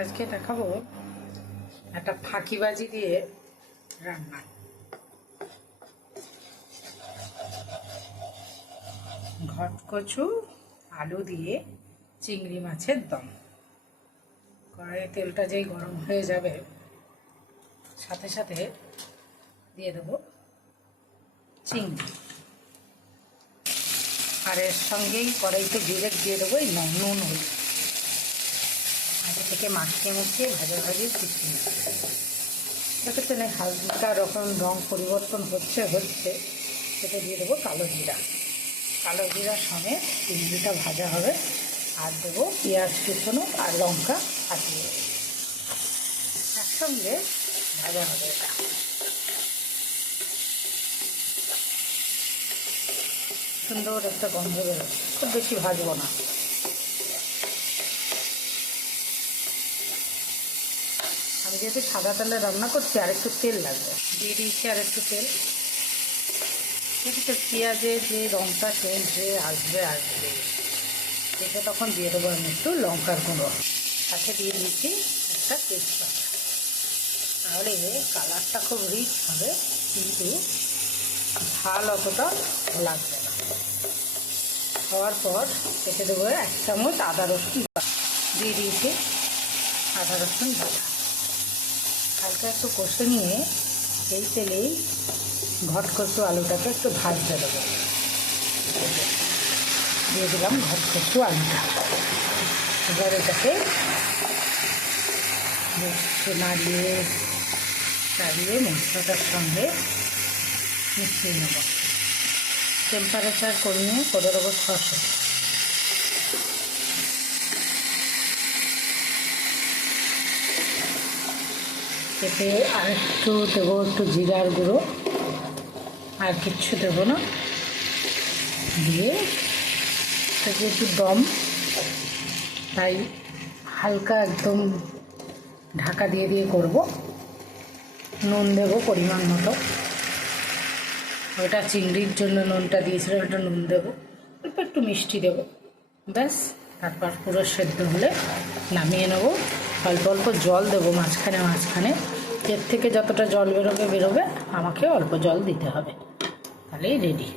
আজকে দেখাবো একটা ফাঁকিবাজি দিয়ে রান্না। ঘটকচু আলু দিয়ে চিংড়ি মাছের দম। কড়াইয়ে তেলটা যেই গরম হয়ে যাবে সাথে সাথে দিয়ে দেবো চিংড়ি, আর এর সঙ্গেই কড়াইতে ডিরেক্ট দিয়ে দেবো এই নুন হলুদ। আগে থেকে মাখিয়ে মুখিয়ে ভাজি শিখিয়ে সেক্ষেত্রে হালকা রকম রং পরিবর্তন হচ্ছে সেটা দিয়ে দেবো কালো জিরা সমেত চিংড়িটা ভাজা হবে, আর দেবো পেঁয়াজ কুচনো আর লঙ্কা ফাটিয়ে একসঙ্গে ভাজা হবে। এটা সুন্দর একটা গন্ধ বেরোবে, খুব বেশি ভাজবো না। আমি যেহেতু সাদা তেলে রান্না করছি আর একটু তেল লাগবে, দিয়ে দিয়েছি আর একটু তেল। সেক্ষেত্রে পেঁয়াজের যে রঙটা চেঞ্জ হয়ে আসবে এটা তখন দিয়ে দেবো আমি একটু লঙ্কার গুঁড়ো, সাথে দিয়ে দিয়েছি একটা তেজপাতা। তাহলে কালারটা খুব রিচ হবে, কিন্তু ঝাল অতটা লাগবে না। হওয়ার পর কেটে দেবো 1 চামচ আদা রসুন দিয়ে দিয়েছি, আদা রসুন বাটা। হালকা একটু কষে নিয়ে এই তেলেই ঘটকচু আলুটাকে একটু ভাজতে দেবো। দিয়ে দিলাম ঘটকচু আলুটা। এবার এটাকে নাড়িয়ে মশলাটার সঙ্গে মিশিয়ে নেব। টেম্পারেচার কমিয়ে করে দেবো 600। এতে আর একটু দেবো একটু জিরার গুঁড়ো, আর কিচ্ছু দেবো না। দিয়ে যেহেতু দম, তাই হালকা একদম ঢাকা দিয়ে করব। নুন দেবো পরিমাণ মতো, ওটা চিংড়ির জন্য নুনটা দিয়েছিলাম, ওটা নুন দেবো, অল্প একটু মিষ্টি দেবো, ব্যাস। তারপর পুরো সেদ্ধ হলে নামিয়ে নেব। অল্প অল্প জল দেবো মাঝখানে, এর থেকে যতটা জল বেরোবে আমাকে অল্প জল দিতে হবে, তাহলেই রেডি।